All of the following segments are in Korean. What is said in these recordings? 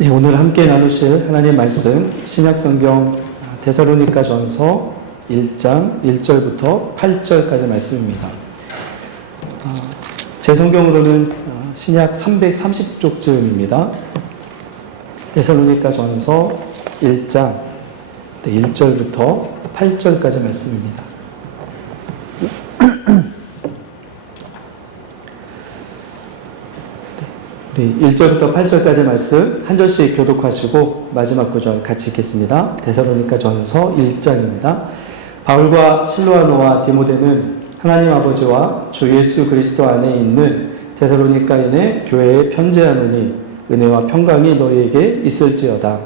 네, 오늘 함께 나누실 하나님 말씀 신약성경 데살로니가 전서 1장 1절부터 8절까지 말씀입니다. 제 성경으로는 신약 330쪽쯤입니다. 데살로니가 전서 1장 1절부터 8절까지 말씀입니다. 우리 1절부터 8절까지 말씀 한 절씩 교독하시고 마지막 구절 같이 읽겠습니다. 데살로니가 전서 1장입니다. 바울과 실로아노와 디모데는 하나님 아버지와 주 예수 그리스도 안에 있는 데살로니가인의 교회에 편지하노니 은혜와 평강이 너희에게 있을지어다.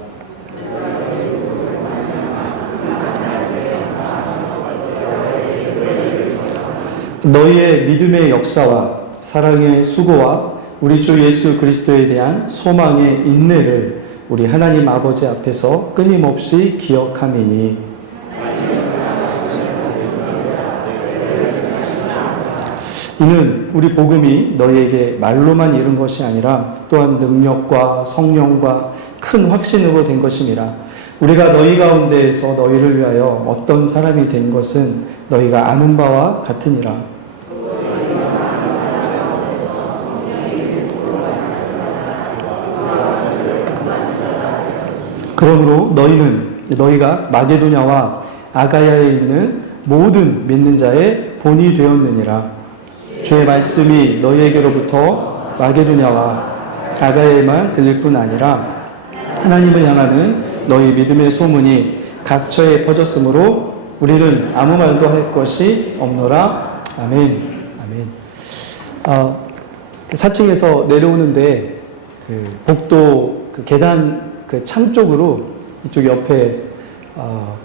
너희의 믿음의 역사와 사랑의 수고와 우리 주 예수 그리스도에 대한 소망의 인내를 우리 하나님 아버지 앞에서 끊임없이 기억함이니 이는 우리 복음이 너희에게 말로만 이른 것이 아니라 또한 능력과 성령과 큰 확신으로 된 것임이라. 우리가 너희 가운데에서 너희를 위하여 어떤 사람이 된 것은 너희가 아는 바와 같으니라. 그러므로 너희가 마게도냐와 아가야에 있는 모든 믿는 자의 본이 되었느니라. 주의 말씀이 너희에게로부터 마게도냐와 아가야에만 들릴 뿐 아니라 하나님을 향하는 너희 믿음의 소문이 각처에 퍼졌으므로 우리는 아무 말도 할 것이 없노라. 아멘. 아멘. 4층에서 내려오는데 복도 계단 창 쪽으로 이쪽 옆에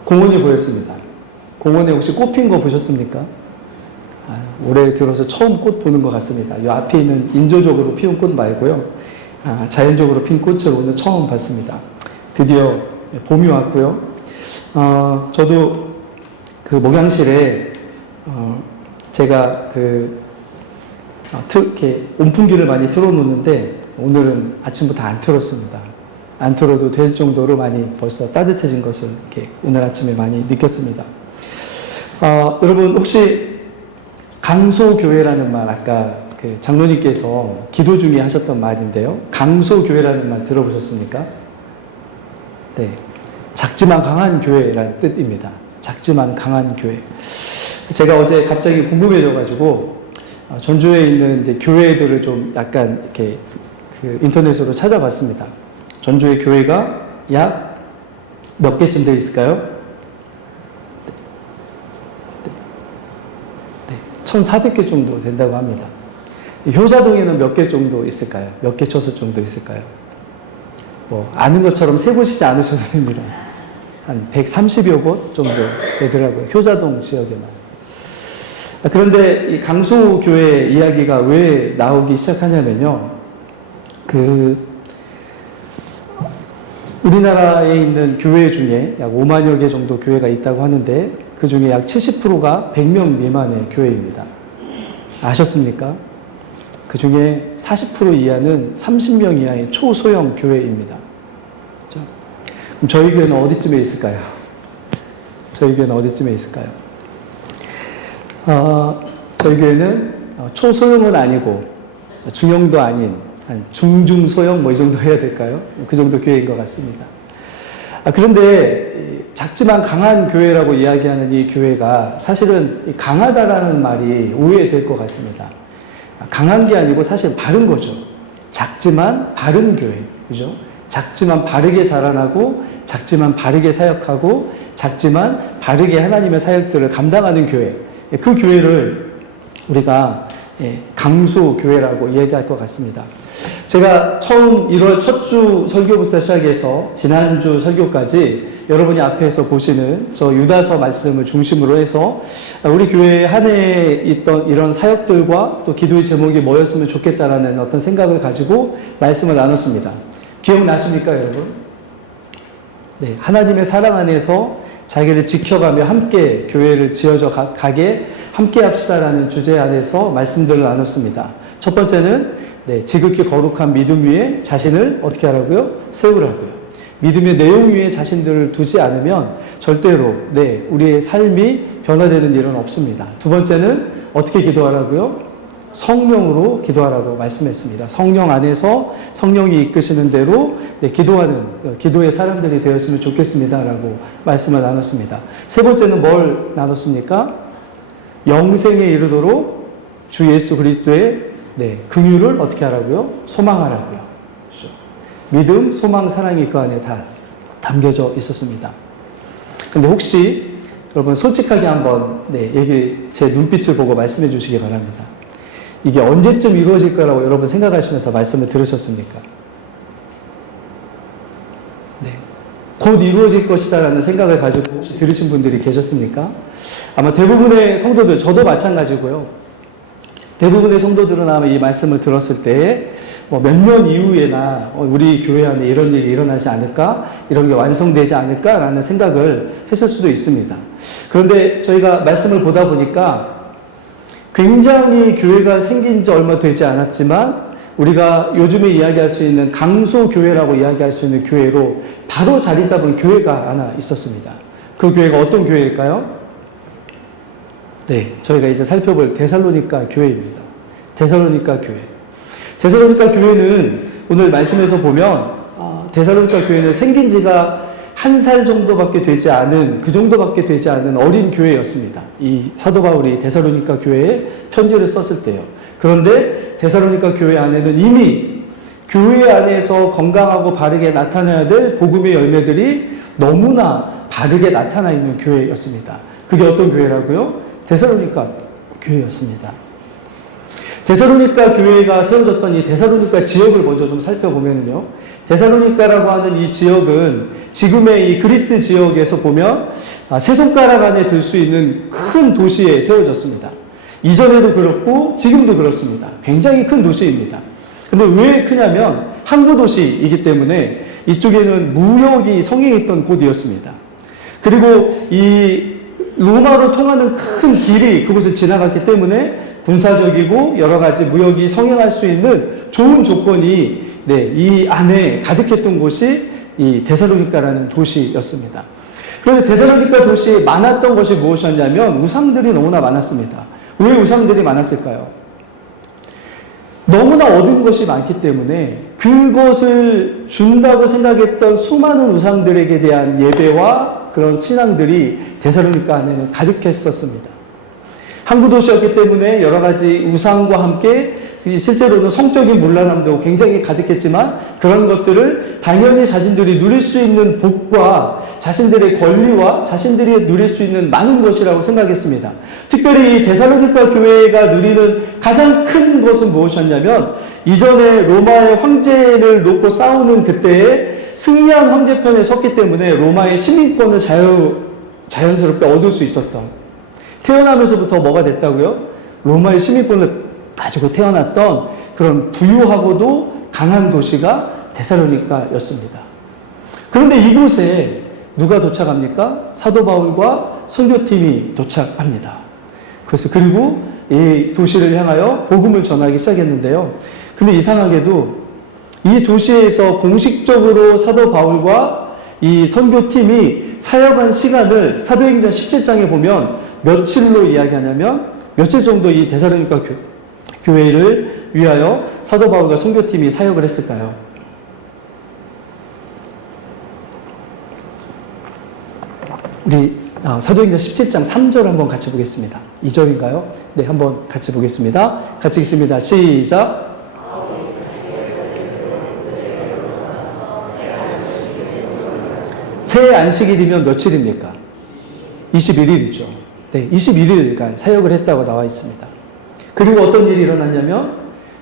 공원이 보였습니다. 공원에 혹시 꽃 핀 거 보셨습니까? 올해 들어서 처음 꽃 보는 것 같습니다. 이 앞에 있는 인조적으로 피운 꽃 말고요. 자연적으로 핀 꽃을 오늘 처음 봤습니다. 드디어 봄이 왔고요. 저도 그 목양실에 제가 이렇게 온풍기를 많이 틀어놓는데 오늘은 아침부터 안 틀었습니다. 안 틀어도 될 정도로 많이 벌써 따뜻해진 것을 이렇게 오늘 아침에 많이 느꼈습니다. 여러분 혹시 강소교회라는 말 아까 장로님께서 기도 중에 하셨던 말인데요. 강소교회라는 말 들어보셨습니까? 네, 작지만 강한 교회라는 뜻입니다. 작지만 강한 교회. 제가 어제 갑자기 궁금해져가지고 전주에 있는 이제 교회들을 좀 약간 이렇게 인터넷으로 찾아봤습니다. 전주의 교회가 약 몇 개쯤 되어 있을까요? 네. 1,400개 정도 된다고 합니다. 효자동에는 몇 개 정도 있을까요? 몇 개 처소 정도 있을까요? 아는 것처럼 세보시지 않으셔도 됩니다. 한 130여 곳 정도 되더라고요. 효자동 지역에만. 그런데 이 강소교회 이야기가 왜 나오기 시작하냐면요. 우리나라에 있는 교회 중에 약 5만여 개 정도 교회가 있다고 하는데 그 중에 약 70%가 100명 미만의 교회입니다. 아셨습니까? 그 중에 40% 이하는 30명 이하의 초소형 교회입니다. 그렇죠? 그럼 저희 교회는 어디쯤에 있을까요? 저희 교회는 어디쯤에 있을까요? 저희 교회는 초소형은 아니고 중형도 아닌 한 중중소형 이 정도 해야 될까요? 그 정도 교회인 것 같습니다. 그런데 작지만 강한 교회라고 이야기하는 이 교회가 사실은 강하다라는 말이 오해될 것 같습니다. 강한 게 아니고 사실 바른 거죠. 작지만 바른 교회. 그죠? 작지만 바르게 자라나고, 작지만 바르게 사역하고, 작지만 바르게 하나님의 사역들을 감당하는 교회. 그 교회를 우리가 강소교회라고 이야기할 것 같습니다. 제가 처음 1월 첫 주 설교부터 시작해서 지난주 설교까지 여러분이 앞에서 보시는 저 유다서 말씀을 중심으로 해서 우리 교회에 한 해에 있던 이런 사역들과 또 기도의 제목이 뭐였으면 좋겠다라는 어떤 생각을 가지고 말씀을 나눴습니다. 기억나십니까, 여러분? 네, 하나님의 사랑 안에서 자기를 지켜가며 함께 교회를 지어져 가게 함께 합시다라는 주제 안에서 말씀들을 나눴습니다. 첫 번째는 네, 지극히 거룩한 믿음 위에 자신을 어떻게 하라고요? 세우라고요. 믿음의 내용 위에 자신들을 두지 않으면 절대로 네, 우리의 삶이 변화되는 일은 없습니다. 두 번째는 어떻게 기도하라고요? 성령으로 기도하라고 말씀했습니다. 성령 안에서 성령이 이끄시는 대로 네, 기도하는 기도의 사람들이 되었으면 좋겠습니다라고 말씀을 나눴습니다. 세 번째는 뭘 나눴습니까? 영생에 이르도록 주 예수 그리스도의 네, 긍휼을 어떻게 하라고요? 소망하라고요. 그렇죠? 믿음, 소망, 사랑이 그 안에 다 담겨져 있었습니다. 근데 혹시 여러분 솔직하게 한번 네, 제 눈빛을 보고 말씀해 주시기 바랍니다. 이게 언제쯤 이루어질 거라고 여러분 생각하시면서 말씀을 들으셨습니까? 네. 곧 이루어질 것이다라는 생각을 가지고 혹시 들으신 분들이 계셨습니까? 아마 대부분의 성도들, 저도 마찬가지고요. 대부분의 성도들은 아마 이 말씀을 들었을 때 몇 년 이후에나 우리 교회 안에 이런 일이 일어나지 않을까? 이런 게 완성되지 않을까라는 생각을 했을 수도 있습니다. 그런데 저희가 말씀을 보다 보니까 굉장히 교회가 생긴 지 얼마 되지 않았지만 우리가 요즘에 이야기할 수 있는 강소교회라고 이야기할 수 있는 교회로 바로 자리 잡은 교회가 하나 있었습니다. 그 교회가 어떤 교회일까요? 네, 저희가 이제 살펴볼 데살로니가 교회입니다. 데살로니가 교회. 데살로니가 교회는 오늘 말씀에서 보면 데살로니가 교회는 생긴 지가 1살 정도밖에 되지 않은 그 정도밖에 되지 않은 어린 교회였습니다. 이 사도 바울이 데살로니가 교회에 편지를 썼을 때요. 그런데 데살로니가 교회 안에는 이미 교회 안에서 건강하고 바르게 나타나야 될 복음의 열매들이 너무나 바르게 나타나 있는 교회였습니다. 그게 어떤 교회라고요? 데살로니가 교회였습니다. 데살로니가 교회가 세워졌던 이 데살로니가 지역을 먼저 좀 살펴보면요. 데살로니가라고 하는 이 지역은 지금의 이 그리스 지역에서 보면 세 손가락 안에 들 수 있는 큰 도시에 세워졌습니다. 이전에도 그렇고 지금도 그렇습니다. 굉장히 큰 도시입니다. 근데 왜 크냐면 항구 도시이기 때문에 이쪽에는 무역이 성행했던 곳이었습니다. 그리고 이 로마로 통하는 큰 길이 그곳을 지나갔기 때문에 군사적이고 여러 가지 무역이 성행할 수 있는 좋은 조건이 네, 이 안에 가득했던 곳이 이 데살로니가라는 도시였습니다. 그런데 데살로니가 도시에 많았던 것이 무엇이었냐면 우상들이 너무나 많았습니다. 왜 우상들이 많았을까요? 너무나 얻은 것이 많기 때문에 그것을 준다고 생각했던 수많은 우상들에게 대한 예배와 그런 신앙들이 데살로니가 안에는 가득했었습니다. 항구 도시였기 때문에 여러 가지 우상과 함께 실제로는 성적인 문란함도 굉장히 가득했지만 그런 것들을 당연히 자신들이 누릴 수 있는 복과 자신들의 권리와 자신들이 누릴 수 있는 많은 것이라고 생각했습니다. 특별히 이 데살로니가 교회가 누리는 가장 큰 것은 무엇이었냐면 이전에 로마의 황제를 놓고 싸우는 그때에 승리한 황제편에 섰기 때문에 로마의 시민권을 자연스럽게 얻을 수 있었던 태어나면서부터 뭐가 됐다고요? 로마의 시민권을 가지고 태어났던 그런 부유하고도 강한 도시가 데살로니가였습니다. 그런데 이곳에 누가 도착합니까? 사도 바울과 선교팀이 도착합니다. 그리고 이 도시를 향하여 복음을 전하기 시작했는데요. 근데 이상하게도 이 도시에서 공식적으로 사도 바울과 이 선교팀이 사역한 시간을 사도행전 17장에 보면 며칠로 이야기하냐면 며칠 정도 이 데살로니가 교회를 위하여 사도 바울과 선교팀이 사역을 했을까요? 우리 사도행전 17장 3절 한번 같이 보겠습니다. 2절인가요? 네, 한번 같이 보겠습니다. 같이 읽습니다. 시작. 새 안식일이면 며칠입니까? 21일이죠. 네, 21일간 사역을 했다고 나와 있습니다. 그리고 어떤 일이 일어났냐면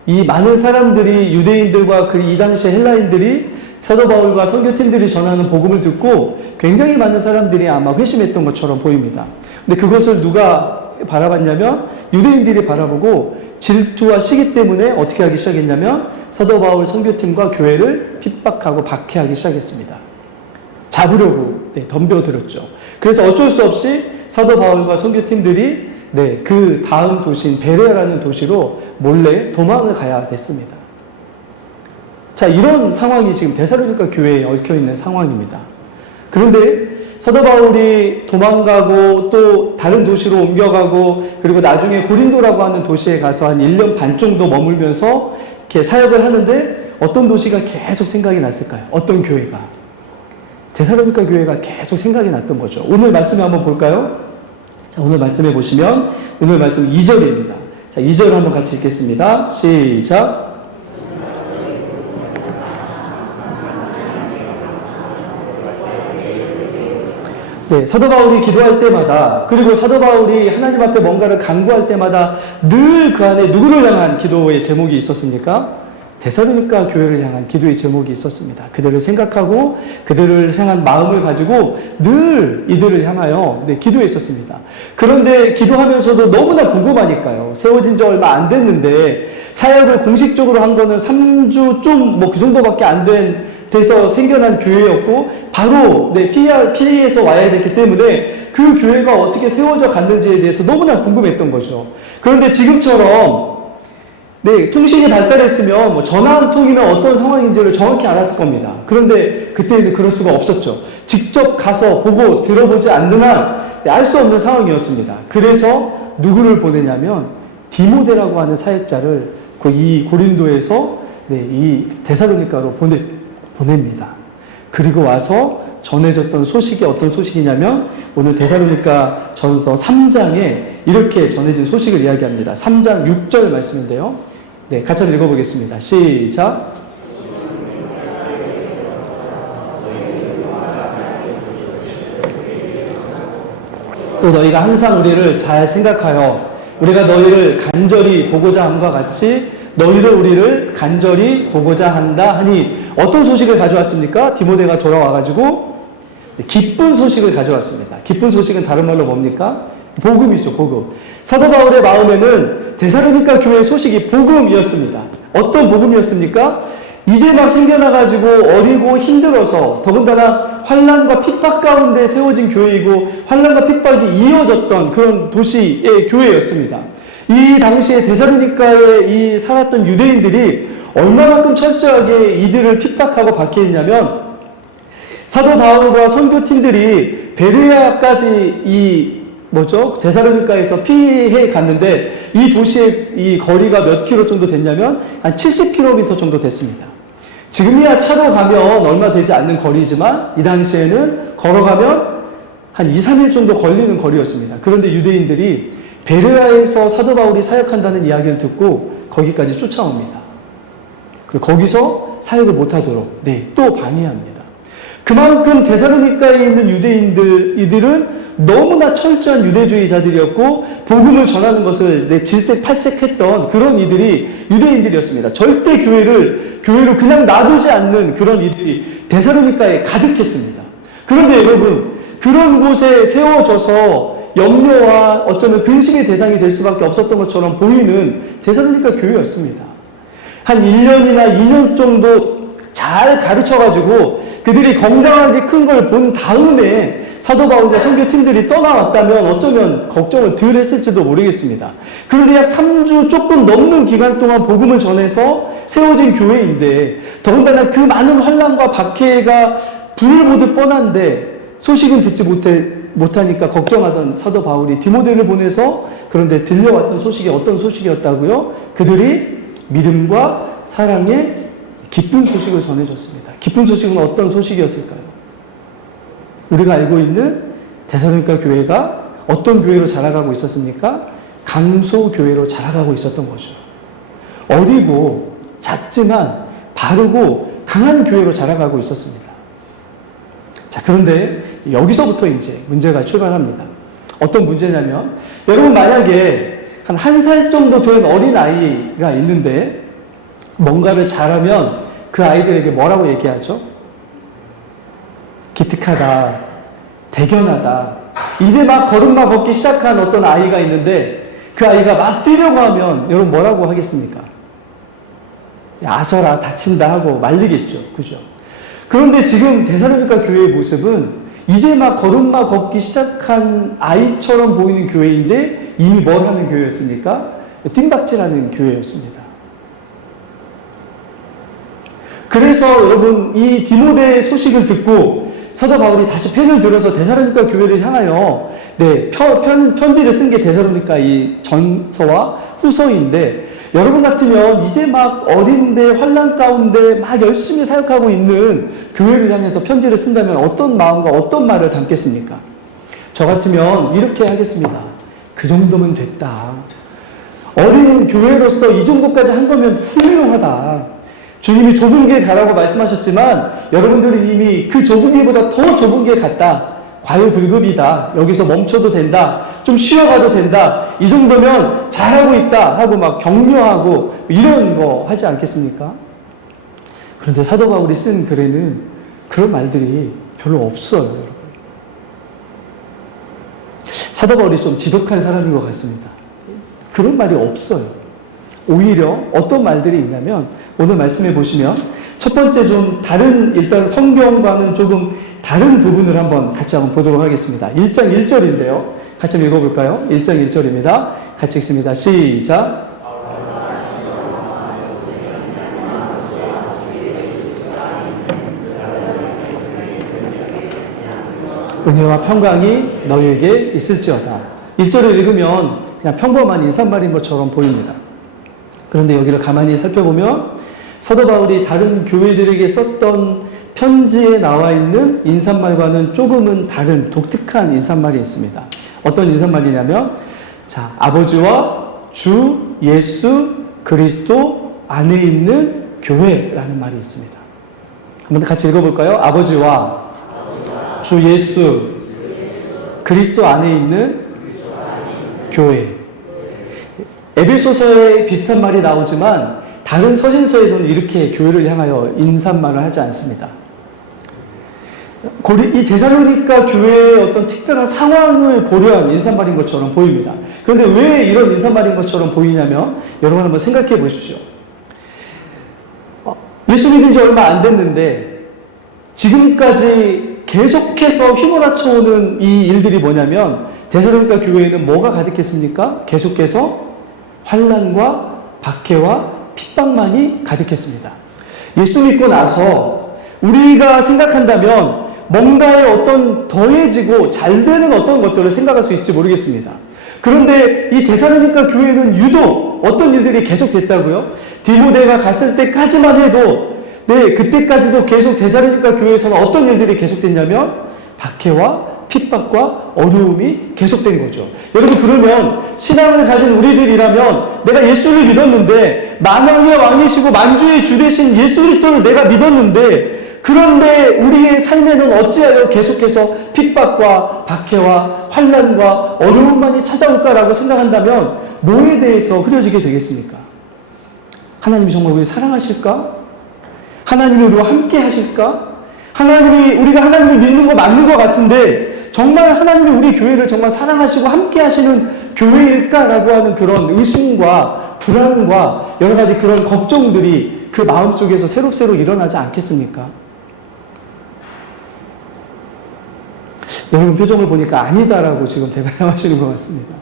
이 많은 사람들이 유대인들과 이 당시 헬라인들이 사도 바울과 선교팀들이 전하는 복음을 듣고 굉장히 많은 사람들이 아마 회심했던 것처럼 보입니다. 근데 그것을 누가 바라봤냐면 유대인들이 바라보고 질투와 시기 때문에 어떻게 하기 시작했냐면 사도 바울 선교팀과 교회를 핍박하고 박해하기 시작했습니다. 잡으려고 덤벼들었죠. 그래서 어쩔 수 없이 사도 바울과 선교팀들이 그 다음 도시인 베레아라는 도시로 몰래 도망을 가야 됐습니다. 자, 이런 상황이 지금 데살로니가 교회에 얽혀 있는 상황입니다. 그런데 사도 바울이 도망가고 또 다른 도시로 옮겨가고 그리고 나중에 고린도라고 하는 도시에 가서 한 1년 반 정도 머물면서 이렇게 사역을 하는데 어떤 도시가 계속 생각이 났을까요? 어떤 교회가? 데살로니가 교회가 계속 생각이 났던 거죠. 오늘 말씀에 한번 볼까요? 자, 오늘 말씀에 보시면 오늘 말씀 2절입니다. 자, 2절 한번 같이 읽겠습니다. 시작. 네, 사도 바울이 기도할 때마다 그리고 사도 바울이 하나님 앞에 뭔가를 간구할 때마다 늘 그 안에 누구를 향한 기도의 제목이 있었습니까? 데살로니가 교회를 향한 기도의 제목이 있었습니다. 그들을 생각하고 그들을 향한 마음을 가지고 늘 이들을 향하여 기도했었습니다. 그런데 기도하면서도 너무나 궁금하니까요. 세워진 지 얼마 안 됐는데 사역을 공식적으로 한 거는 3주 좀 그 정도밖에 안 돼서 생겨난 교회였고 바로 PE에서 와야 됐기 때문에 그 교회가 어떻게 세워져 갔는지에 대해서 너무나 궁금했던 거죠. 그런데 지금처럼 통신이 발달했으면 전화 한 통이면 어떤 상황인지를 정확히 알았을 겁니다. 그런데 그때는 그럴 수가 없었죠. 직접 가서 보고 들어보지 않는 한 알 수 없는 상황이었습니다. 그래서 누구를 보내냐면 디모데라고 하는 사역자를 이 고린도에서 이 데살로니가로 보냅니다. 그리고 와서 전해졌던 소식이 어떤 소식이냐면 오늘 데살로니가 전서 3장에 이렇게 전해진 소식을 이야기합니다. 3장 6절 말씀인데요. 같이 한번 읽어보겠습니다. 시작. 또 너희가 항상 우리를 잘 생각하여 우리가 너희를 간절히 보고자 함과 같이 너희도 우리를 간절히 보고자 한다 하니 어떤 소식을 가져왔습니까? 디모데가 돌아와가지고 기쁜 소식을 가져왔습니다. 기쁜 소식은 다른 말로 뭡니까? 복음이죠, 복음. 사도 바울의 마음에는 데살로니가 교회의 소식이 복음이었습니다. 어떤 복음이었습니까? 이제 막 생겨나가지고 어리고 힘들어서 더군다나 환난과 핍박 가운데 세워진 교회이고 환난과 핍박이 이어졌던 그런 도시의 교회였습니다. 이 당시에 데살로니가에 살았던 유대인들이 얼마만큼 철저하게 이들을 핍박하고 박해했냐면 사도 바울과 선교팀들이 베레아까지 데살로니가에서 피해 갔는데 이 도시의 이 거리가 몇 킬로 정도 됐냐면 한 70km 정도 됐습니다. 지금이야 차로 가면 얼마 되지 않는 거리지만 이 당시에는 걸어가면 한 2, 3일 정도 걸리는 거리였습니다. 그런데 유대인들이 베레아에서 사도 바울이 사역한다는 이야기를 듣고 거기까지 쫓아옵니다. 그리고 거기서 사역을 못하도록 또 방해합니다. 그만큼 데살로니가에 있는 이들은 너무나 철저한 유대주의자들이었고 복음을 전하는 것을 질색팔색했던 그런 유대인들이었습니다. 절대 교회로 그냥 놔두지 않는 그런 이들이 데살로니가에 가득했습니다. 그런데 여러분, 그런 곳에 세워져서 염려와 어쩌면 근심의 대상이 될 수밖에 없었던 것처럼 보이는 데살로니가 교회였습니다. 한 1년이나 2년 정도 잘 가르쳐가지고 그들이 건강하게 큰 걸 본 다음에 사도 바울과 선교팀들이 떠나왔다면 어쩌면 걱정을 덜 했을지도 모르겠습니다. 그런데 약 3주 조금 넘는 기간 동안 복음을 전해서 세워진 교회인데 더군다나 그 많은 환난과 박해가 불을 보듯 뻔한데 소식은 듣지 못하니까 걱정하던 사도 바울이 디모데를 보내서 그런데 들려왔던 소식이 어떤 소식이었다고요? 그들이 믿음과 사랑의 기쁜 소식을 전해줬습니다. 기쁜 소식은 어떤 소식이었을까요? 우리가 알고 있는 데살로니가 교회가 어떤 교회로 자라가고 있었습니까? 강소교회로 자라가고 있었던 거죠. 어리고 작지만 바르고 강한 교회로 자라가고 있었습니다. 자, 그런데 여기서부터 이제 문제가 출발합니다. 어떤 문제냐면 여러분 만약에 한 1살 정도 된 어린아이가 있는데 뭔가를 잘하면 그 아이들에게 뭐라고 얘기하죠? 기특하다, 대견하다. 이제 막 걸음마 걷기 시작한 어떤 아이가 있는데 그 아이가 막 뛰려고 하면 여러분 뭐라고 하겠습니까? 아서라, 다친다 하고 말리겠죠. 그죠? 그런데 지금 데살로니가 교회의 모습은 이제 막 걸음마 걷기 시작한 아이처럼 보이는 교회인데 이미 뭘 하는 교회였습니까? 뜀박질하는 교회였습니다. 그래서 여러분 이 디모데의 소식을 듣고 사도 바울이 다시 펜을 들어서 데살로니가 교회를 향하여 편지를 쓴 게 데살로니가 이 전서와 후서인데, 여러분 같으면 이제 막 어린데 환난 가운데 막 열심히 사역하고 있는 교회를 향해서 편지를 쓴다면 어떤 마음과 어떤 말을 담겠습니까? 저 같으면 이렇게 하겠습니다. 그 정도면 됐다. 어린 교회로서 이 정도까지 한 거면 훌륭하다. 주님이 좁은 길 가라고 말씀하셨지만 여러분들은 이미 그 좁은 길보다 더 좁은 길 갔다. 과유불급이다. 여기서 멈춰도 된다. 좀 쉬어가도 된다. 이 정도면 잘하고 있다 하고 막 격려하고 이런 거 하지 않겠습니까? 그런데 사도 바울이 쓴 글에는 그런 말들이 별로 없어요, 여러분. 사도 바울이 좀 지독한 사람인 것 같습니다. 그런 말이 없어요. 오히려 어떤 말들이 있냐면, 오늘 말씀해 보시면 첫 번째 좀 다른, 일단 성경과는 조금 다른 부분을 같이 한번 보도록 하겠습니다. 1장 1절인데요. 같이 한번 읽어볼까요? 1장 1절입니다. 같이 읽습니다. 시작. 은혜와 평강이 너희에게 있을지어다. 1절을 읽으면 그냥 평범한 인사말인 것처럼 보입니다. 그런데 여기를 가만히 살펴보면 사도 바울이 다른 교회들에게 썼던 편지에 나와 있는 인사말과는 조금은 다른 독특한 인사말이 있습니다. 어떤 인사말이냐면, 자, 아버지와 주 예수 그리스도 안에 있는 교회라는 말이 있습니다. 한번 같이 읽어볼까요? 아버지와 주 예수 그리스도 안에 있는 교회. 에베소서에 비슷한 말이 나오지만 다른 서신서에서는 이렇게 교회를 향하여 인사말을 하지 않습니다. 이 데살로니가 교회의 어떤 특별한 상황을 고려한 인사말인 것처럼 보입니다. 그런데 왜 이런 인사말인 것처럼 보이냐면, 여러분 한번 생각해 보십시오. 예수 믿은 지 얼마 안 됐는데 지금까지 계속해서 휘몰아쳐 오는 이 일들이 뭐냐면, 데살로니가 교회에는 뭐가 가득했습니까? 계속해서 환난과 박해와 핍박만이 가득했습니다. 예수 믿고 나서 우리가 생각한다면 뭔가의 어떤 더해지고 잘 되는 어떤 것들을 생각할 수 있을지 모르겠습니다. 그런데 이 데살로니가 교회는 유독 어떤 일들이 계속됐다고요? 디모데가 갔을 때까지만 해도, 그때까지도 계속 데살로니가 교회에서는 어떤 일들이 계속됐냐면 박해와 핍박과 어려움이 계속된 거죠. 여러분, 그러면 신앙을 가진 우리들이라면, 내가 예수를 믿었는데, 만왕의 왕이시고 만주의 주 되신 예수 그리스도를 내가 믿었는데, 그런데 우리의 삶에는 어찌하여 계속해서 핍박과 박해와 환난과 어려움만이 찾아올까라고 생각한다면 뭐에 대해서 흐려지게 되겠습니까? 하나님이 정말 우리를 사랑하실까? 하나님이 우리와 함께 하실까? 우리가 하나님을 믿는 거 맞는 것 같은데 정말 하나님이 우리 교회를 정말 사랑하시고 함께 하시는 교회일까라고 하는 그런 의심과 불안과 여러 가지 그런 걱정들이 그 마음속에서 새록새록 일어나지 않겠습니까? 여러분 표정을 보니까 아니다라고 지금 대변하시는 것 같습니다.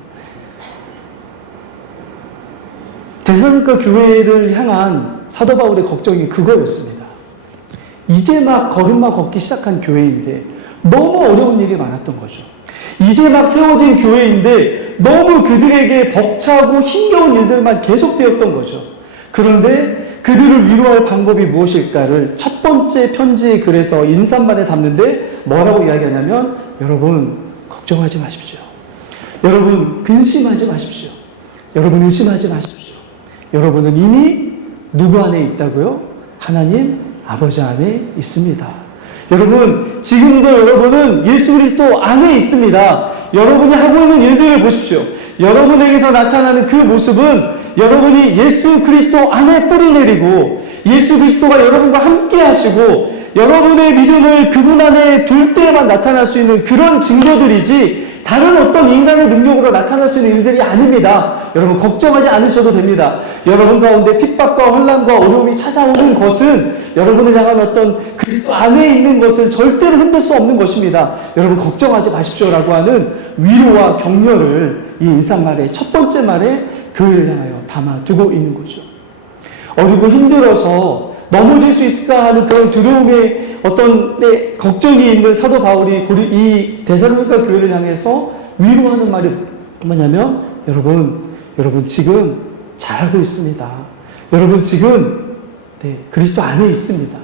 데살로니가 교회를 향한 사도 바울의 걱정이 그거였습니다. 이제 막 걸음마 걷기 시작한 교회인데 너무 어려운 일이 많았던 거죠. 이제 막 세워진 교회인데 너무 그들에게 벅차고 힘겨운 일들만 계속되었던 거죠. 그런데 그들을 위로할 방법이 무엇일까를 첫 번째 편지의 글에서 인사말에 담는데 뭐라고 이야기하냐면, 여러분 걱정하지 마십시오. 여러분 근심하지 마십시오. 여러분 의심하지 마십시오. 여러분은 이미 누구 안에 있다고요? 하나님 아버지 안에 있습니다. 여러분 지금도 여러분은 예수 그리스도 안에 있습니다. 여러분이 하고 있는 일들을 보십시오. 여러분에게서 나타나는 그 모습은 여러분이 예수 그리스도 안에 뿌리내리고 예수 그리스도가 여러분과 함께 하시고 여러분의 믿음을 그분 안에 둘 때에만 나타날 수 있는 그런 증거들이지 다른 어떤 인간의 능력으로 나타날 수 있는 일들이 아닙니다. 여러분 걱정하지 않으셔도 됩니다. 여러분 가운데 핍박과 혼란과 어려움이 찾아오는 것은 여러분을 향한 어떤 그리스도 안에 있는 것을 절대로 흔들 수 없는 것입니다. 여러분 걱정하지 마십시오라고 하는 위로와 격려를 이 인사말의 첫 번째 말에 교회를 향하여 담아두고 있는 거죠. 어리고 힘들어서 넘어질 수 있을까 하는 그런 두려움의 어떤 걱정이 있는 사도 바울이 이 데살로니가 교회를 향해서 위로하는 말이 뭐냐면, 여러분 지금 잘하고 있습니다. 여러분 지금 그리스도 안에 있습니다.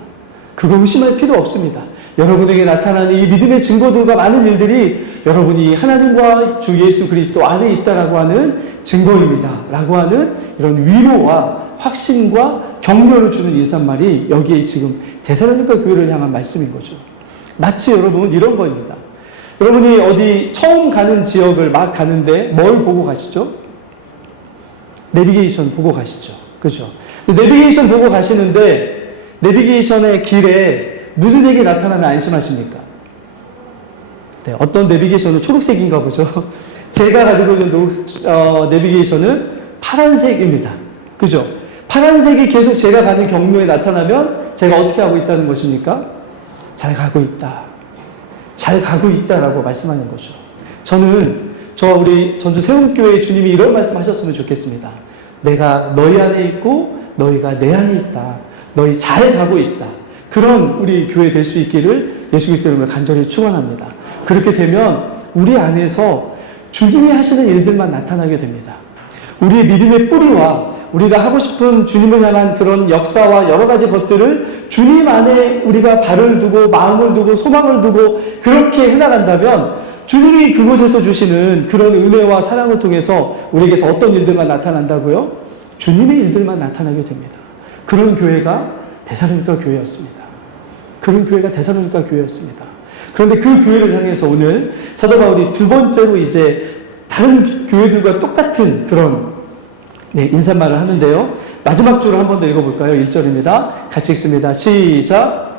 그거 의심할 필요 없습니다. 여러분에게 나타나는 이 믿음의 증거들과 많은 일들이 여러분이 하나님과 주 예수 그리스도 안에 있다라고 하는 증거입니다. 라고 하는 이런 위로와 확신과 격려를 주는 인사말이 여기에 지금 데살로니가 교회를 향한 말씀인 거죠. 마치 여러분 이런 거입니다. 여러분이 어디 처음 가는 지역을 막 가는데 뭘 보고 가시죠? 내비게이션 보고 가시죠. 그죠? 내비게이션 보고 가시는데 내비게이션의 길에 무슨 색이 나타나면 안심하십니까? 네, 어떤 내비게이션은 초록색인가 보죠. 제가 가지고 있는 내비게이션은 파란색입니다. 그죠? 파란색이 계속 제가 가는 경로에 나타나면 제가 어떻게 하고 있다는 것입니까? 잘 가고 있다. 잘 가고 있다라고 말씀하는 거죠. 우리 전주 세움교회 주님이 이런 말씀 하셨으면 좋겠습니다. 내가 너희 안에 있고 너희가 내 안에 있다. 너희 잘 가고 있다. 그런 우리 교회 될 수 있기를 예수 그리스도 이름으로 간절히 축원합니다. 그렇게 되면 우리 안에서 주님이 하시는 일들만 나타나게 됩니다. 우리의 믿음의 뿌리와 우리가 하고 싶은 주님을 향한 그런 역사와 여러 가지 것들을 주님 안에 우리가 발을 두고 마음을 두고 소망을 두고 그렇게 해나간다면 주님이 그곳에서 주시는 그런 은혜와 사랑을 통해서 우리에게서 어떤 일들만 나타난다고요? 주님의 일들만 나타나게 됩니다. 그런 교회가 데살로니가 교회였습니다. 그런 교회가 데살로니가 교회였습니다. 그런데 그 교회를 향해서 오늘 사도 바울이 두 번째로 이제 다른 교회들과 똑같은 그런 인사말을 하는데요. 마지막 줄을 한 번 더 읽어볼까요? 1절입니다. 같이 읽습니다. 시작.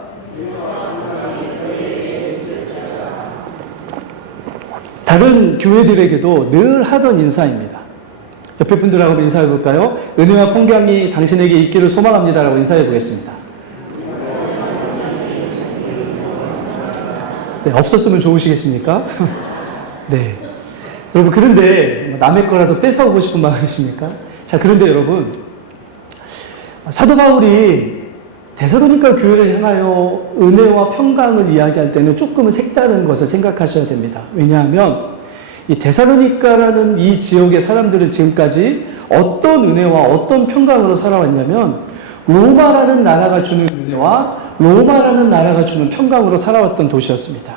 다른 교회들에게도 늘 하던 인사입니다. 옆에 분들하고 인사해 볼까요? 은혜와 평강이 당신에게 있기를 소망합니다라고 인사해 보겠습니다. 네, 없었으면 좋으시겠습니까? 네. 여러분, 그런데 남의 거라도 뺏어오고 싶은 마음이십니까? 자, 그런데 여러분, 사도 바울이 데살로니가 교회를 향하여 은혜와 평강을 이야기할 때는 조금은 색다른 것을 생각하셔야 됩니다. 왜냐하면 이 데살로니가라는 이 지역의 사람들은 지금까지 어떤 은혜와 어떤 평강으로 살아왔냐면 로마라는 나라가 주는 은혜와 로마라는 나라가 주는 평강으로 살아왔던 도시였습니다.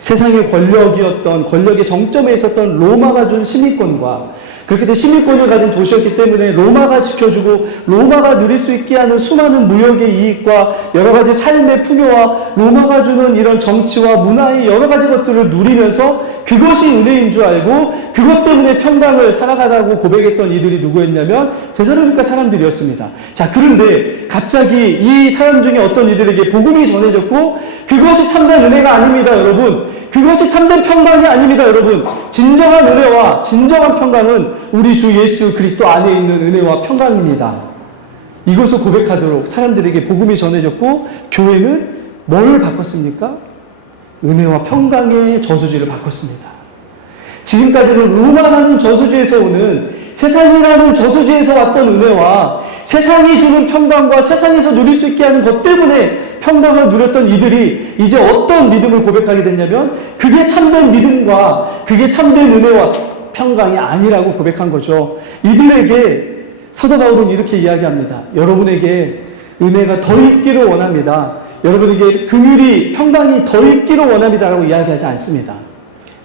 세상의 권력의 정점에 있었던 로마가 준 시민권과 그렇게 된 시민권을 가진 도시였기 때문에 로마가 지켜주고 로마가 누릴 수 있게 하는 수많은 무역의 이익과 여러 가지 삶의 풍요와 로마가 주는 이런 정치와 문화의 여러 가지 것들을 누리면서 그것이 은혜인 줄 알고 그것 때문에 평강을 살아가자고 고백했던 이들이 누구였냐면 데살로니가 사람들이었습니다. 자, 그런데 갑자기 이 사람 중에 어떤 이들에게 복음이 전해졌고 그것이 참된 은혜가 아닙니다, 여러분. 그것이 참된 평강이 아닙니다, 여러분. 진정한 은혜와 진정한 평강은 우리 주 예수 그리스도 안에 있는 은혜와 평강입니다. 이것을 고백하도록 사람들에게 복음이 전해졌고 교회는 뭘 바꿨습니까? 은혜와 평강의 저수지를 바꿨습니다. 지금까지는 로마라는 저수지에서 오는 세상이라는 저수지에서 왔던 은혜와 세상이 주는 평강과 세상에서 누릴 수 있게 하는 것 때문에 평강을 누렸던 이들이 이제 어떤 믿음을 고백하게 됐냐면 그게 참된 믿음과 그게 참된 은혜와 평강이 아니라고 고백한 거죠. 이들에게 사도 바울은 이렇게 이야기합니다. 여러분에게 은혜가 더 있기를 원합니다. 여러분에게 긍휼이 평강이 더 있기를 원합니다라고 이야기하지 않습니다.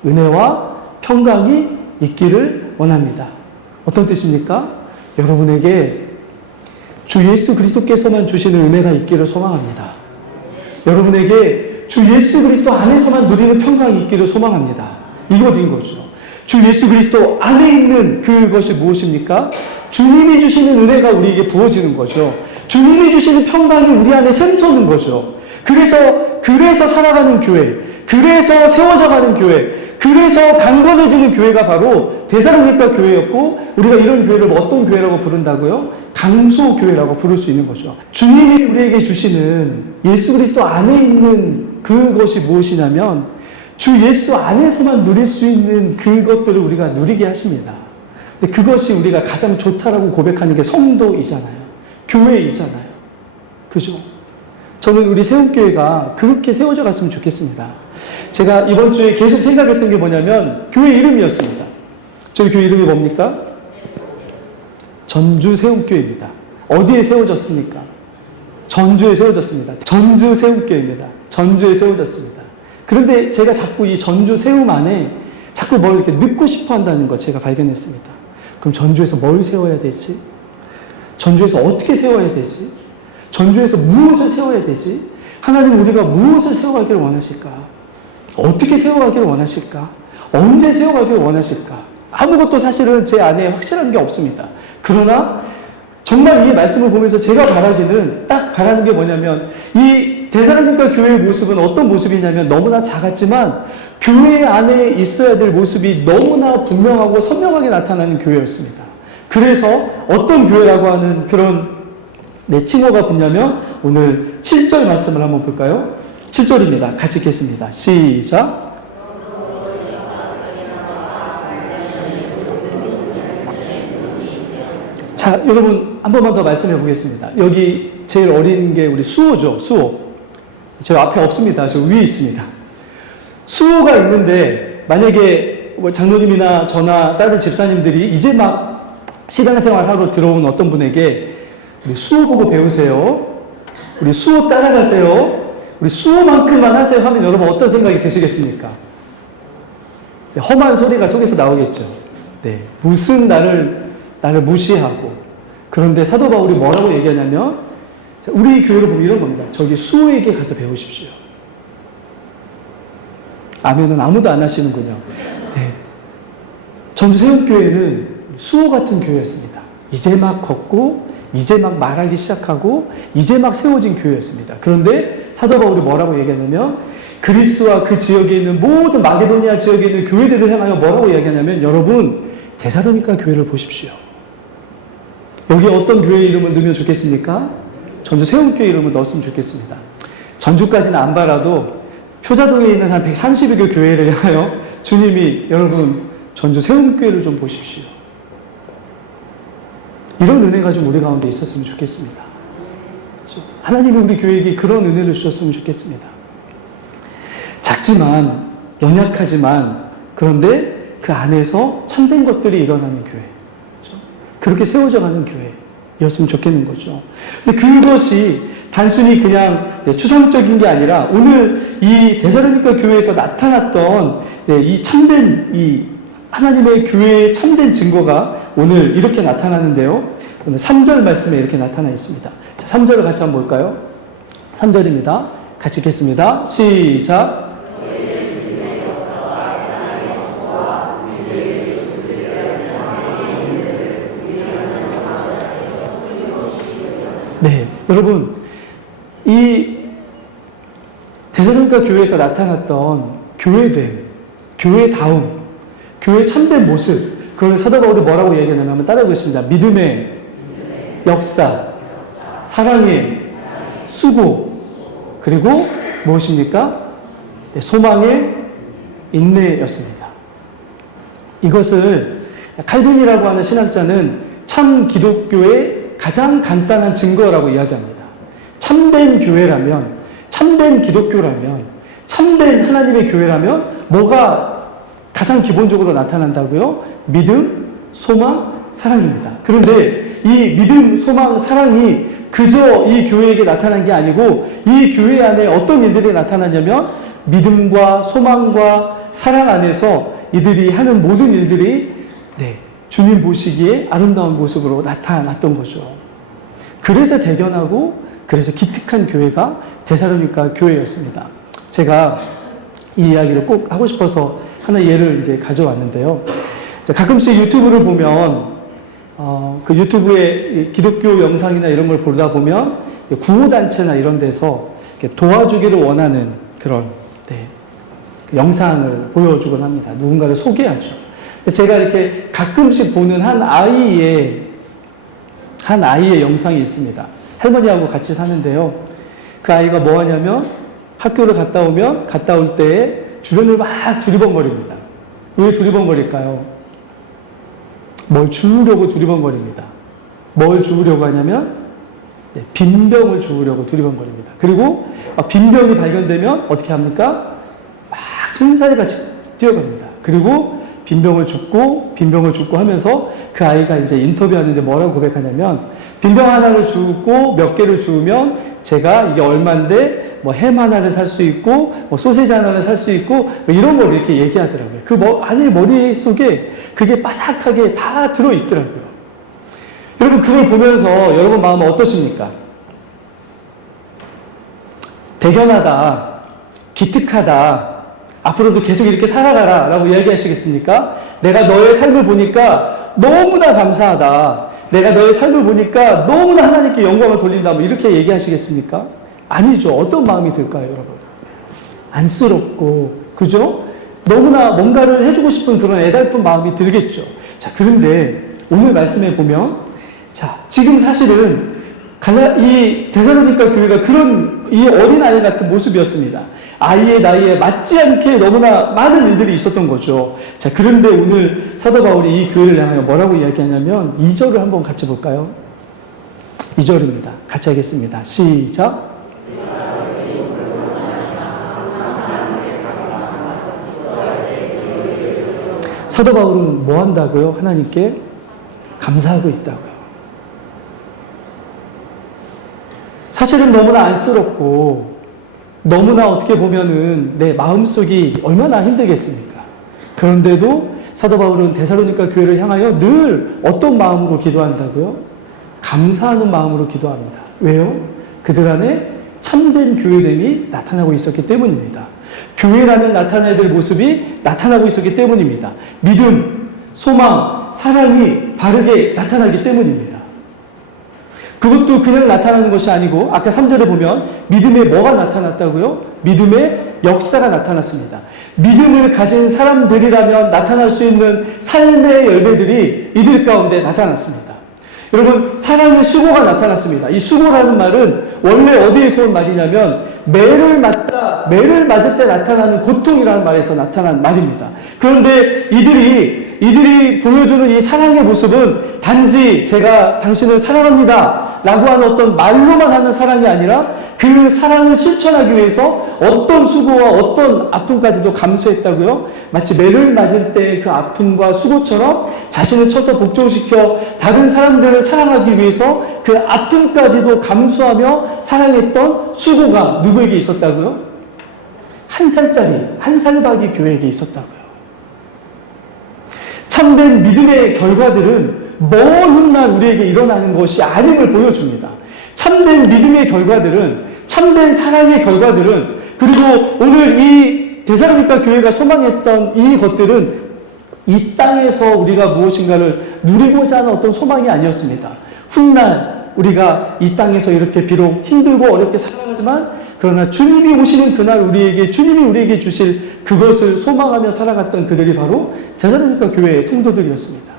은혜와 평강이 있기를 원합니다. 어떤 뜻입니까? 여러분에게 주 예수 그리스도께서만 주시는 은혜가 있기를 소망합니다. 여러분에게 주 예수 그리스도 안에서만 누리는 평강이 있기를 소망합니다. 이것인 거죠. 주 예수 그리스도 안에 있는 그것이 무엇입니까? 주님이 주시는 은혜가 우리에게 부어지는 거죠. 주님이 주시는 평강이 우리 안에 샘솟는 거죠. 그래서 살아가는 교회, 그래서 세워져가는 교회, 그래서 강건해지는 교회가 바로 데살로니가 교회였고 우리가 이런 교회를 어떤 교회라고 부른다고요? 강소교회라고 부를 수 있는 거죠. 주님이 우리에게 주시는 예수 그리스도 안에 있는 그것이 무엇이냐면 주 예수 안에서만 누릴 수 있는 그것들을 우리가 누리게 하십니다. 근데 그것이 우리가 가장 좋다라고 고백하는 게 성도이잖아요. 교회이잖아요. 그죠? 저는 우리 세움교회가 그렇게 세워져 갔으면 좋겠습니다. 제가 이번 주에 계속 생각했던 게 뭐냐면 교회 이름이었습니다. 저희 교회 이름이 뭡니까? 전주 세움교회입니다. 어디에 세워졌습니까? 전주에 세워졌습니다. 전주 세움교회입니다. 전주에 세워졌습니다. 그런데 제가 자꾸 이 전주 세움 안에 자꾸 뭘 이렇게 넣고 싶어 한다는 걸 제가 발견했습니다. 그럼 전주에서 뭘 세워야 되지? 전주에서 어떻게 세워야 되지? 전주에서 무엇을 세워야 되지? 하나님 우리가 무엇을 세워가기를 원하실까? 어떻게 세워가기를 원하실까? 언제 세워가기를 원하실까? 아무것도 사실은 제 안에 확실한 게 없습니다. 그러나 정말 이 말씀을 보면서 제가 바라기는 딱 바라는 게 뭐냐면 이 데살로니가 교회의 모습은 어떤 모습이냐면 너무나 작았지만 교회 안에 있어야 될 모습이 너무나 분명하고 선명하게 나타나는 교회였습니다. 그래서 어떤 교회라고 하는 그런 칭호가 붙냐면 오늘 7절 말씀을 한번 볼까요? 7절입니다. 같이 읽겠습니다. 시작. 자, 여러분 한 번만 더 말씀해 보겠습니다. 여기 제일 어린 게 우리 수호죠. 수호. 저 앞에 없습니다. 저 위에 있습니다. 수호가 있는데 만약에 장로님이나 저나 다른 집사님들이 이제 막 신앙생활 하러 들어온 어떤 분에게 우리 수호 보고 배우세요. 우리 수호 따라가세요. 우리 수호만큼만 하세요 하면 여러분 어떤 생각이 드시겠습니까? 네, 험한 소리가 속에서 나오겠죠. 네, 무슨 나를 무시하고. 그런데 사도 바울이 뭐라고 얘기하냐면 우리 교회로 보면 이런 겁니다. 저기 수호에게 가서 배우십시오. 아멘은 아무도 안 하시는군요. 네. 전주 세움교회는 수호 같은 교회였습니다. 이제 막 걷고 이제 막 말하기 시작하고 이제 막 세워진 교회였습니다. 그런데 사도 바울이 뭐라고 얘기하냐면 그리스와 그 지역에 있는 모든 마게도니아 지역에 있는 교회들을 향하여 뭐라고 얘기하냐면 여러분 데살로니가 교회를 보십시오. 여기 어떤 교회 이름을 넣으면 좋겠습니까? 전주 세움교회 이름을 넣었으면 좋겠습니다. 전주까지는 안 봐라도 효자동에 있는 한 130여 개 교회를 향하여 주님이 여러분 전주 세움교회를 좀 보십시오. 이런 은혜가 좀 우리 가운데 있었으면 좋겠습니다. 하나님이 우리 교회에게 그런 은혜를 주셨으면 좋겠습니다. 작지만 연약하지만 그런데 그 안에서 참된 것들이 일어나는 교회. 그렇게 세워져가는 교회였으면 좋겠는 거죠. 근데 그것이 단순히 그냥 추상적인 게 아니라 오늘 이 데살로니가 교회에서 나타났던 이 참된 이 하나님의 교회의 참된 증거가 오늘 이렇게 나타나는데요. 오늘 3절 말씀에 이렇게 나타나 있습니다. 자, 3절을 같이 한번 볼까요? 3절입니다. 같이 읽겠습니다. 시작. 네, 여러분 이 데살로니가 교회에서 나타났던 교회됨, 교회다움, 교회 참된 모습, 그걸 사도 바울이 뭐라고 얘기하냐면 한번 따라해보겠습니다. 믿음의 역사, 사랑의 수고, 그리고 무엇입니까? 네, 소망의 인내였습니다. 이것을 칼빈이라고 하는 신학자는 참 기독교의 가장 간단한 증거라고 이야기합니다. 참된 교회라면, 참된 기독교라면, 참된 하나님의 교회라면 뭐가 가장 기본적으로 나타난다고요? 믿음, 소망, 사랑입니다. 그런데 이 믿음, 소망, 사랑이 그저 이 교회에게 나타난 게 아니고 이 교회 안에 어떤 일들이 나타나냐면 믿음과 소망과 사랑 안에서 이들이 하는 모든 일들이 주님 보시기에 아름다운 모습으로 나타났던 거죠. 그래서 대견하고 그래서 기특한 교회가 데살로니가 교회였습니다. 제가 이 이야기를 꼭 하고 싶어서 하나 예를 이제 가져왔는데요. 가끔씩 유튜브를 보면 그 유튜브에 기독교 영상이나 이런 걸 보다 보면 구호단체나 이런 데서 도와주기를 원하는 그런 그 영상을 보여주곤 합니다. 누군가를 소개하죠. 제가 이렇게 가끔씩 보는 한 아이의 영상이 있습니다. 할머니하고 같이 사는데요. 그 아이가 뭐 하냐면 학교를 갔다 올 때에 주변을 막 두리번거립니다. 왜 두리번거릴까요? 뭘 주우려고 두리번거립니다. 뭘 주우려고 하냐면 빈병을 주우려고 두리번거립니다. 그리고 빈병이 발견되면 어떻게 합니까? 막 손살같이 뛰어갑니다. 그리고 빈병을 줍고 하면서 그 아이가 이제 인터뷰하는데 뭐라고 고백하냐면, 빈병 하나를 주고 몇 개를 주우면 제가 이게 얼마인데 뭐 햄 하나를 살 수 있고 뭐 소세지 하나를 살 수 있고 뭐 이런 걸 이렇게 얘기하더라고요. 그 아니 머릿속에 그게 바삭하게 다 들어있더라고요. 여러분 그걸 보면서 여러분 마음은 어떠십니까? 대견하다, 기특하다, 앞으로도 계속 이렇게 살아가라 라고 이야기하시겠습니까? 내가 너의 삶을 보니까 너무나 감사하다. 내가 너의 삶을 보니까 너무나 하나님께 영광을 돌린다. 뭐 이렇게 얘기하시겠습니까? 아니죠. 어떤 마음이 들까요, 여러분? 안쓰럽고, 그죠? 너무나 뭔가를 해주고 싶은 그런 애달픈 마음이 들겠죠. 자, 그런데 오늘 말씀에 보면, 자, 지금 사실은 이 데살로니가 교회가 그런 이 어린아이 같은 모습이었습니다. 아이의 나이에 맞지 않게 너무나 많은 일들이 있었던 거죠. 자, 그런데 오늘 사도 바울이 이 교회를 향하여 뭐라고 이야기하냐면 2절을 한번 같이 볼까요? 2절입니다. 같이 하겠습니다. 시작. 사도 바울은 뭐 한다고요? 하나님께 감사하고 있다고요. 사실은 너무나 안쓰럽고 너무나 어떻게 보면은 내 마음속이 얼마나 힘들겠습니까? 그런데도 사도 바울은 데살로니가 교회를 향하여 늘 어떤 마음으로 기도한다고요? 감사하는 마음으로 기도합니다. 왜요? 그들 안에 참된 교회됨이 나타나고 있었기 때문입니다. 교회라면 나타나야 될 모습이 나타나고 있었기 때문입니다. 믿음, 소망, 사랑이 바르게 나타나기 때문입니다. 그것도 그냥 나타나는 것이 아니고 아까 3절에 보면 믿음에 뭐가 나타났다고요? 믿음의 역사가 나타났습니다. 믿음을 가진 사람들이라면 나타날 수 있는 삶의 열매들이 이들 가운데 나타났습니다. 여러분, 사랑의 수고가 나타났습니다. 이 수고라는 말은 원래 어디에서 온 말이냐면 매를 맞을 때 나타나는 고통이라는 말에서 나타난 말입니다. 그런데 이들이 보여주는 이 사랑의 모습은 단지 제가 당신을 사랑합니다 라고 하는 어떤 말로만 하는 사랑이 아니라 그 사랑을 실천하기 위해서 어떤 수고와 어떤 아픔까지도 감수했다고요? 마치 매를 맞을 때 그 아픔과 수고처럼 자신을 쳐서 복종시켜 다른 사람들을 사랑하기 위해서 그 아픔까지도 감수하며 사랑했던 수고가 누구에게 있었다고요? 한 살박이 교회에게 있었다고요. 참된 믿음의 결과들은 먼 훗날 우리에게 일어나는 것이 아님을 보여줍니다. 참된 믿음의 결과들은, 참된 사랑의 결과들은, 그리고 오늘 이 데살로니가 교회가 소망했던 이 것들은 이 땅에서 우리가 무엇인가를 누리고자 하는 어떤 소망이 아니었습니다. 훗날 우리가 이 땅에서 이렇게 비록 힘들고 어렵게 살아가지만 그러나 주님이 오시는 그날 주님이 우리에게 주실 그것을 소망하며 살아갔던 그들이 바로 데살로니가 교회의 성도들이었습니다.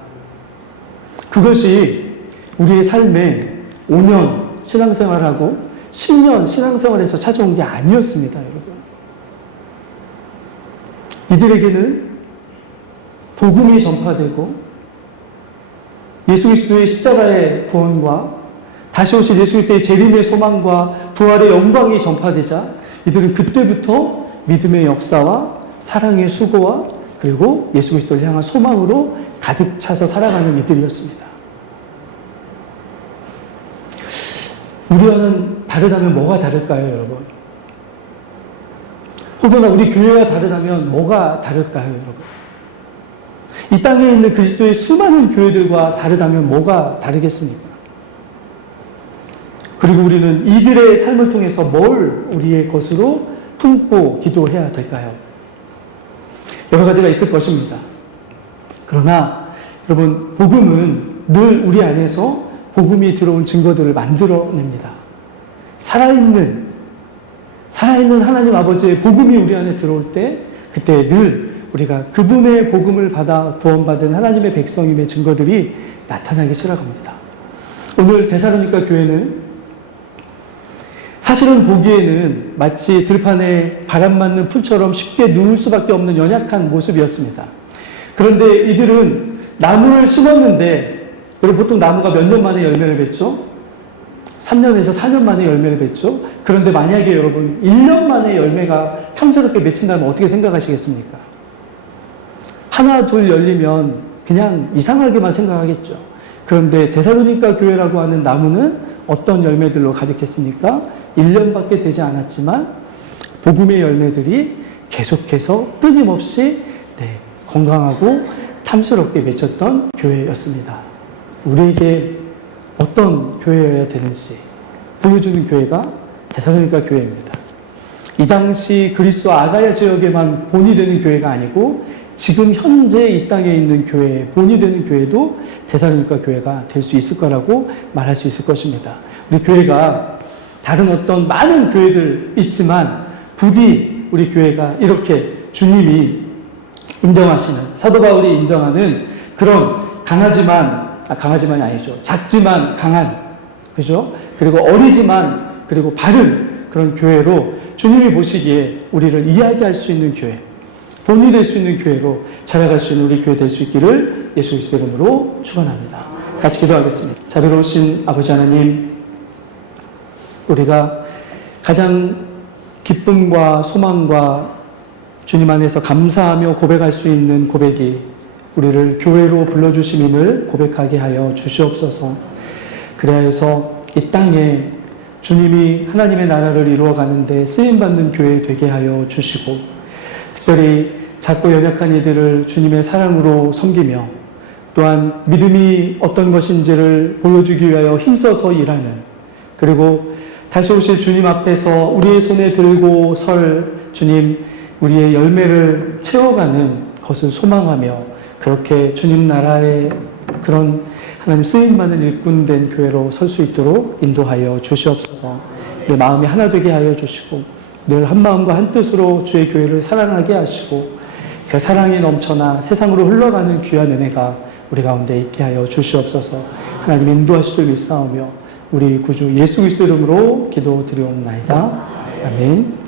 그것이 우리의 삶에 5년 신앙생활하고 10년 신앙생활에서 찾아온 게 아니었습니다, 여러분. 이들에게는 복음이 전파되고 예수 그리스도의 십자가의 구원과 다시 오실 예수 그리스도의 재림의 소망과 부활의 영광이 전파되자 이들은 그때부터 믿음의 역사와 사랑의 수고와 그리고 예수 그리스도를 향한 소망으로 가득 차서 살아가는 이들이었습니다. 우리와는 다르다면 뭐가 다를까요, 여러분? 혹여나 우리 교회가 다르다면 뭐가 다를까요, 여러분? 이 땅에 있는 그리스도의 수많은 교회들과 다르다면 뭐가 다르겠습니까? 그리고 우리는 이들의 삶을 통해서 뭘 우리의 것으로 품고 기도해야 될까요? 여러 가지가 있을 것입니다. 그러나 여러분, 복음은 늘 우리 안에서 복음이 들어온 증거들을 만들어냅니다. 살아있는 하나님 아버지의 복음이 우리 안에 들어올 때 그때 늘 우리가 그분의 복음을 받아 구원받은 하나님의 백성임의 증거들이 나타나기 시작합니다. 오늘 데살로니가 교회는 사실은 보기에는 마치 들판에 바람 맞는 풀처럼 쉽게 누울 수밖에 없는 연약한 모습이었습니다. 그런데 이들은 나무를 심었는데 여러분 보통 나무가 몇 년 만에 열매를 맺죠? 3년에서 4년 만에 열매를 맺죠. 그런데 만약에 여러분 1년 만에 열매가 탐스럽게 맺힌다면 어떻게 생각하시겠습니까? 하나 둘 열리면 그냥 이상하게만 생각하겠죠. 그런데 데살로니가 교회라고 하는 나무는 어떤 열매들로 가득했습니까? 1년밖에 되지 않았지만 복음의 열매들이 계속해서 끊임없이 건강하고 탐스럽게 맺혔던 교회였습니다. 우리에게 어떤 교회여야 되는지 보여주는 교회가 데살로니가 교회입니다. 이 당시 그리스도 아가야 지역에만 본이 되는 교회가 아니고 지금 현재 이 땅에 있는 교회, 본이 되는 교회도 데살로니가 교회가 될 수 있을 거라고 말할 수 있을 것입니다. 우리 교회가 다른 어떤 많은 교회들 있지만 부디 우리 교회가 이렇게 주님이 인정하시는, 사도 바울이 인정하는 그런 강하지만이 아니죠. 작지만 강한, 그죠? 그리고 어리지만 그리고 바른 그런 교회로 주님이 보시기에 우리를 이야기할 수 있는 교회, 본이 될 수 있는 교회로 자라갈 수 있는 우리 교회 될 수 있기를 예수 그리스도 이름으로 축원합니다. 같이 기도하겠습니다. 자비로우신 아버지 하나님, 우리가 가장 기쁨과 소망과 주님 안에서 감사하며 고백할 수 있는 고백이 우리를 교회로 불러주심임을 고백하게 하여 주시옵소서. 그래야 해서 이 땅에 주님이 하나님의 나라를 이루어가는데 쓰임받는 교회 되게 하여 주시고, 특별히 작고 연약한 이들을 주님의 사랑으로 섬기며 또한 믿음이 어떤 것인지를 보여주기 위하여 힘써서 일하는, 그리고 다시 오실 주님 앞에서 우리의 손에 들고 설 주님, 우리의 열매를 채워가는 것을 소망하며 그렇게 주님 나라의 그런 하나님 쓰임받는 일꾼된 교회로 설 수 있도록 인도하여 주시옵소서. 우리 마음이 하나 되게 하여 주시고 늘 한 마음과 한 뜻으로 주의 교회를 사랑하게 하시고 그 사랑이 넘쳐나 세상으로 흘러가는 귀한 은혜가 우리 가운데 있게 하여 주시옵소서. 하나님 인도하실 줄 믿사오며 우리 구주 예수 그리스도 이름으로 기도드리옵나이다. 아멘.